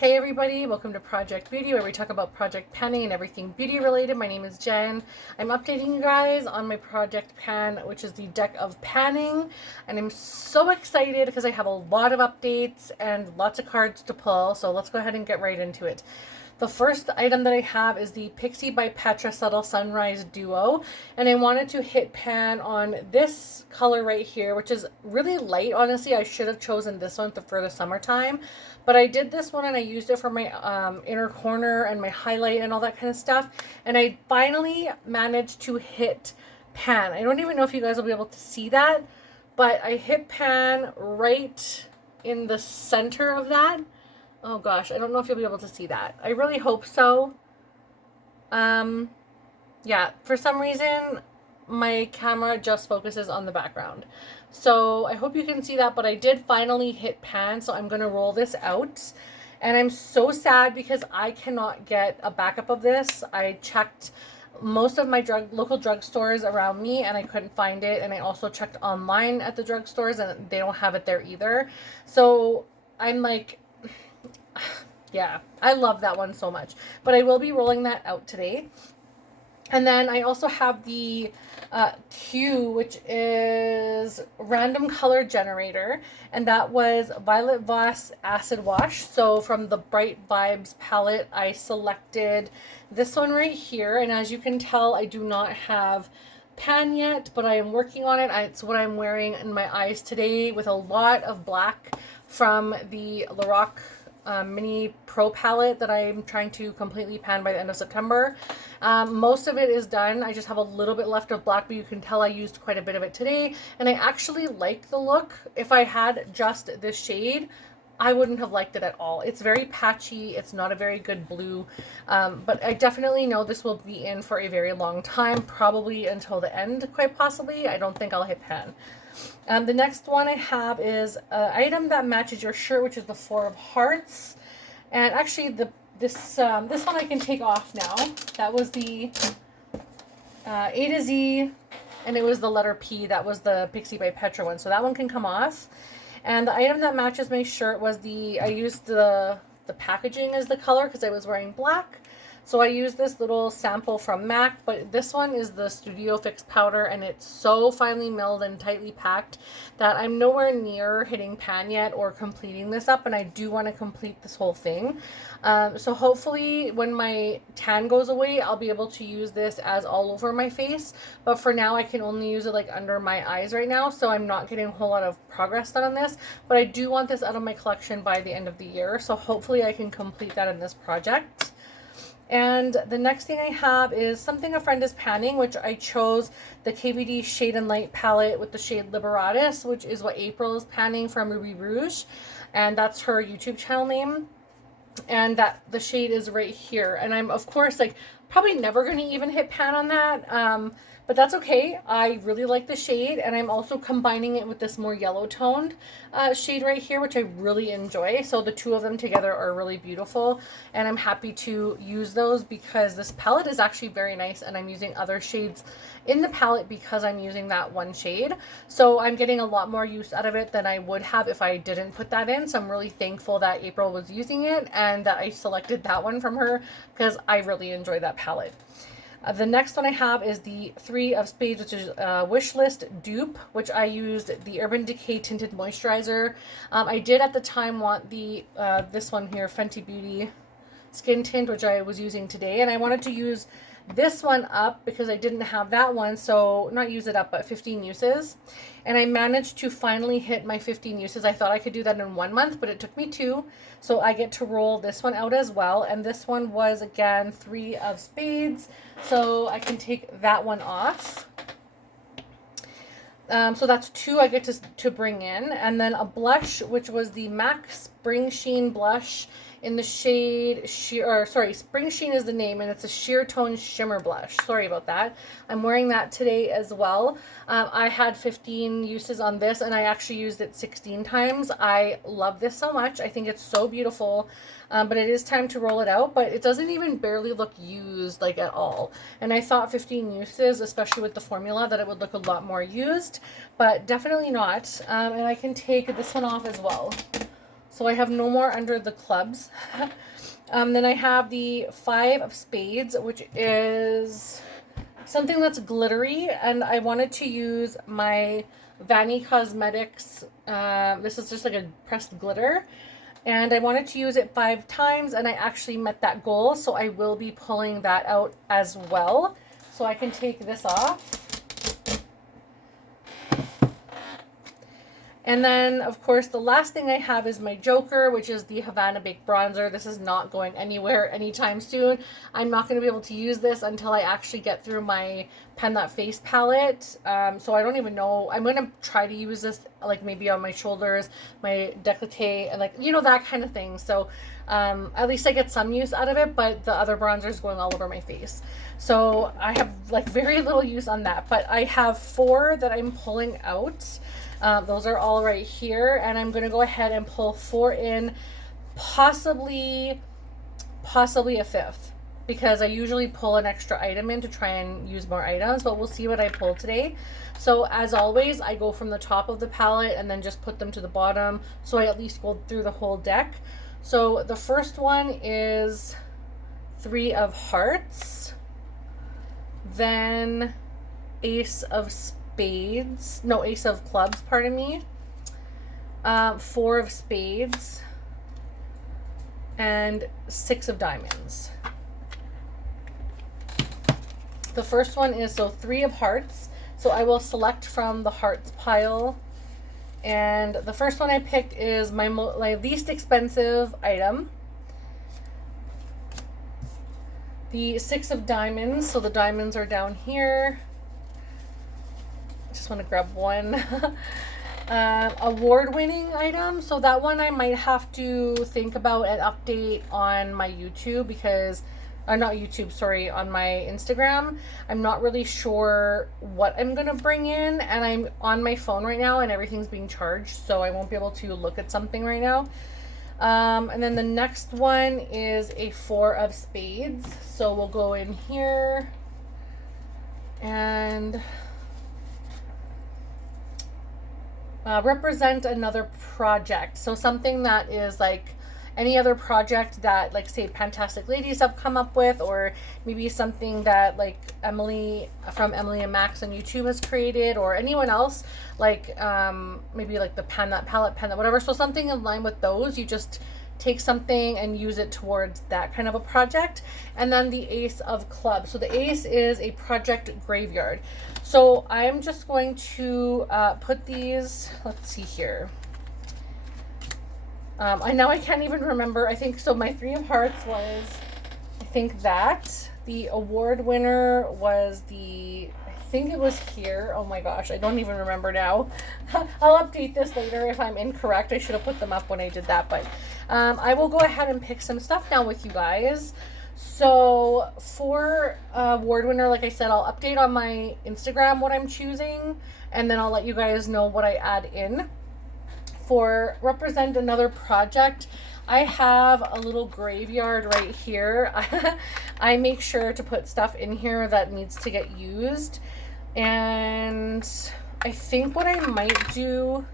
Hey everybody, welcome to Project Beauty, where we talk about project panning and everything beauty related. My name is Jen. I'm updating you guys on my project pan, which is the deck of panning, and I'm so excited because I have a lot of updates and lots of cards to pull, so let's go ahead and get right into it. The first item that I have is the Pixie by Petra Subtle Sunrise Duo, and I wanted to hit pan on this color right here, which is really light. Honestly, I should have chosen this one for the summertime, but I did this one and I used it for my inner corner and my highlight and all that kind of stuff, and I finally managed to hit pan. I don't even know if you guys will be able to see that, but I hit pan right in the center of that. Oh gosh, I don't know if you'll be able to see that. I really hope so. Yeah, for some reason, my camera just focuses on the background. So I hope you can see that, but I did finally hit pan, so I'm going to roll this out. And I'm so sad because I cannot get a backup of this. I checked most of my local drugstores around me and I couldn't find it. And I also checked online at the drugstores and they don't have it there either. So I'm like, yeah, I love that one so much. But I will be rolling that out today. And then I also have the Q, which is Random Color Generator. And that was Violet Voss Acid Wash. So from the Bright Vibes palette, I selected this one right here. And as you can tell, I do not have pan yet, but I am working on it. It's what I'm wearing in my eyes today with a lot of black from the Lorac mini pro palette that I'm trying to completely pan by the end of September. Most of it is done. I just have a little bit left of black, but you can tell I used quite a bit of it today, and I actually like the look. If I had just this shade, I wouldn't have liked it at all. It's very patchy. It's not a very good blue, but I definitely know this will be in for a very long time, probably until the end, quite possibly. I don't think I'll hit pan. The next one I have is an item that matches your shirt, which is the Four of Hearts. And actually, this one I can take off now. That was the A to Z, and it was the letter P. That was the Pixie by Petra one. So that one can come off. And the item that matches my shirt was I used the packaging as the color because I was wearing black. So I used this little sample from MAC, but this one is the Studio Fix powder, and it's so finely milled and tightly packed that I'm nowhere near hitting pan yet or completing this up, and I do want to complete this whole thing. So hopefully when my tan goes away, I'll be able to use this as all over my face, but for now I can only use it like under my eyes right now, so I'm not getting a whole lot of progress done on this, but I do want this out of my collection by the end of the year, so hopefully I can complete that in this project. And the next thing I have is something a friend is panning, which I chose the KVD Shade and Light palette with the shade Liberatus, which is what April is panning from Ruby Rouge. And that's her YouTube channel name. And that the shade is right here. And I'm, of course, like probably never going to even hit pan on that. But that's okay. I really like the shade, and I'm also combining it with this more yellow toned shade right here, which I really enjoy. So the two of them together are really beautiful, and I'm happy to use those because this palette is actually very nice, and I'm using other shades in the palette because I'm using that one shade. So I'm getting a lot more use out of it than I would have if I didn't put that in. So I'm really thankful that April was using it and that I selected that one from her because I really enjoy that palette. The next one I have is the Three of Spades, which is a wish list dupe, which I used the Urban Decay Tinted Moisturizer. I did at the time want the this one here, Fenty Beauty Skin Tint, which I was using today, and I wanted to use this one up because I didn't have that one, so not use it up, but 15 uses. And I managed to finally hit my 15 uses. I thought I could do that in 1 month, but it took me 2. So I get to roll this one out as well. And this one was, again, Three of Spades. So I can take that one off. So that's 2 I get to bring in. And then a blush, which was the MAC Spring Sheen blush in the shade Spring Sheen is the name, and it's a sheer tone shimmer blush. Sorry about that. I'm wearing that today as well. I had 15 uses on this, and I actually used it 16 times. I love this so much. I think it's so beautiful, but it is time to roll it out, but it doesn't even barely look used like at all. And I thought 15 uses, especially with the formula, that it would look a lot more used, but definitely not. And I can take this one off as well. So I have no more under the clubs. Then I have the 5 of spades, which is something that's glittery, and I wanted to use my Vanny Cosmetics. This is just like a pressed glitter, and I wanted to use it 5 times, and I actually met that goal, so I will be pulling that out as well. So I can take this off. And then, of course, the last thing I have is my Joker, which is the Havana Baked Bronzer. This is not going anywhere anytime soon. I'm not going to be able to use this until I actually get through my Pen That Face palette. So I don't even know. I'm going to try to use this like maybe on my shoulders, my décolleté, and like, you know, that kind of thing. So at least I get some use out of it, but the other bronzer is going all over my face. So I have like very little use on that. But I have 4 that I'm pulling out. Those are all right here, and I'm going to go ahead and pull 4 in, possibly a 5th, because I usually pull an extra item in to try and use more items, but we'll see what I pull today. So as always, I go from the top of the palette and then just put them to the bottom, so I at least go through the whole deck. So the first one is 3 of hearts, then Ace of spades, no, Ace of clubs, pardon me, 4 of spades, and 6 of diamonds. The first one is, so 3 of hearts, so I will select from the hearts pile, and the first one I picked is my least expensive item, the 6 of diamonds, so the diamonds are down here. Just want to grab one. Award-winning item, so that one I might have to think about and update on my YouTube, because not YouTube, sorry, on my Instagram. I'm not really sure what I'm gonna bring in, and I'm on my phone right now and everything's being charged, so I won't be able to look at something right now. And then the next one is a 4 of spades, so we'll go in here and represent another project. So something that is like any other project that, like, say, Fantastic Ladies have come up with, or maybe something that like Emily from Emily and Max on YouTube has created, or anyone else, like maybe like the pen that palette pen that whatever. So something in line with those. You just take something and use it towards that kind of a project. And then the Ace of clubs. So the Ace is a project graveyard. So I'm just going to put these, let's see here. I know I can't even remember. I think, so my 3 of hearts was, I think that. The award winner was the, I think it was here. Oh my gosh, I don't even remember now. I'll update this later if I'm incorrect. I should have put them up when I did that, but I will go ahead and pick some stuff now with you guys. So for award winner, like I said, I'll update on my Instagram what I'm choosing, and then I'll let you guys know what I add in. For represent another project, I have a little graveyard right here. I make sure to put stuff in here that needs to get used. And I think what I might do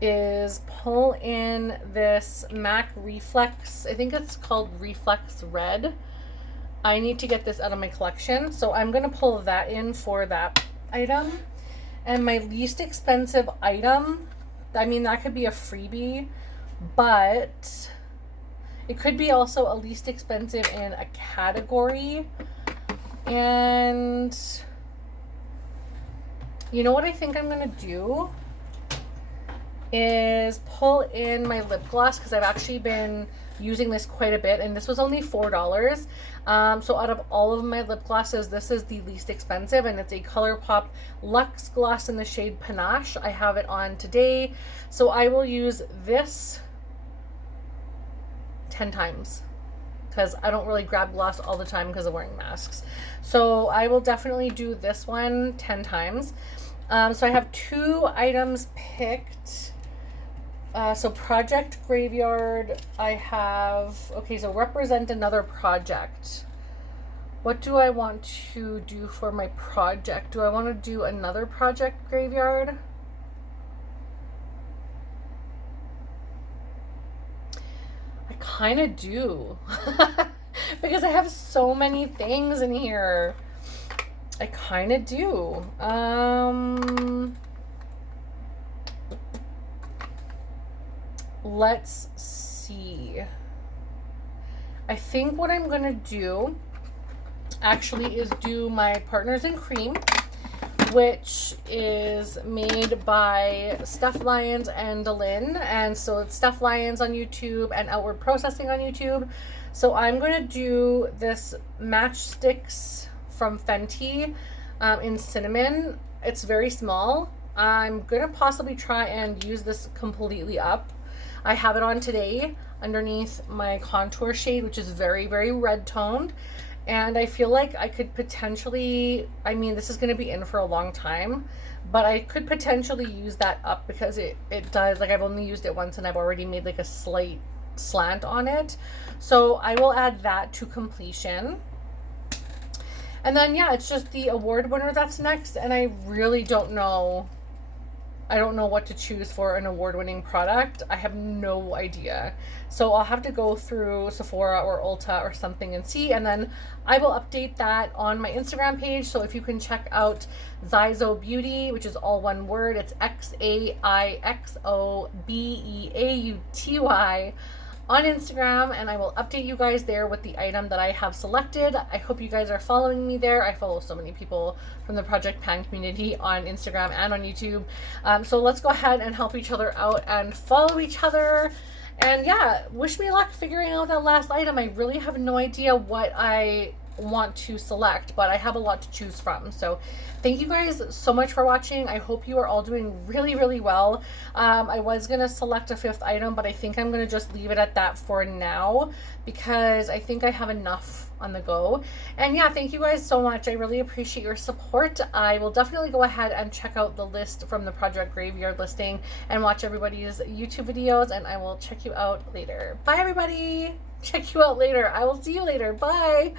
is pull in this MAC Reflex. I think it's called Reflex Red. I need to get this out of my collection, so I'm going to pull that in for that item. And my least expensive item, I mean, that could be a freebie, but it could be also a least expensive in a category. And you know what I think I'm going to do is pull in my lip gloss, because I've actually been using this quite a bit, and this was only $4. So out of all of my lip glosses, this is the least expensive, and it's a ColourPop Luxe Gloss in the shade Panache. I have it on today, so I will use this 10 times, because I don't really grab gloss all the time because of wearing masks. So I will definitely do this one 10 times. So I have 2 items picked. So project graveyard, I have, okay, so represent another project. What do I want to do for my project? Do I want to do another project graveyard? kind of do. Because I have so many things in here. I kind of do. Let's see. I think what I'm gonna do actually is do my Partners in Cream, which is made by Stuffed Lions and Delin. And so it's Stuffed Lions on YouTube and Outward Processing on YouTube. So I'm going to do this Matchsticks from Fenty in cinnamon. It's very small. I'm going to possibly try and use this completely up. I have it on today underneath my contour shade, which is very, very red toned. And I feel like I could potentially, I mean, this is going to be in for a long time, but I could potentially use that up because it does, like I've only used it once and I've already made like a slight slant on it. So I will add that to completion. And then, yeah, it's just the award winner that's next. And I really don't know. I don't know what to choose for an award-winning product. I have no idea. So I'll have to go through Sephora or Ulta or something and see. And then I will update that on my Instagram page. So if you can check out Xizo Beauty, which is all one word. It's XAIXOBEAUTY on Instagram, and I will update you guys there with the item that I have selected. I hope you guys are following me there. I follow so many people from the Project Pan community on Instagram and on YouTube. So let's go ahead and help each other out and follow each other. And yeah, wish me luck figuring out that last item. I really have no idea what I want to select, but I have a lot to choose from. So thank you guys so much for watching. I hope you are all doing really, really well. I was gonna select a fifth item, but I think I'm gonna just leave it at that for now because I think I have enough on the go. And yeah, thank you guys so much. I really appreciate your support. I will definitely go ahead and check out the list from the Project Graveyard listing and watch everybody's YouTube videos, and I will check you out later. Bye everybody. Check you out later. I will see you later. Bye.